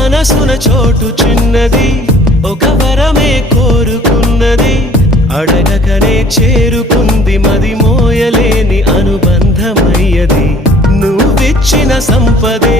మనసున చోటు చిన్నది, ఒక వరమే కోరుకున్నది, అడగకనే చేరుకుంది మది మోయలేని అనుబంధమయ్యది. నువ్విచ్చిన సంపదే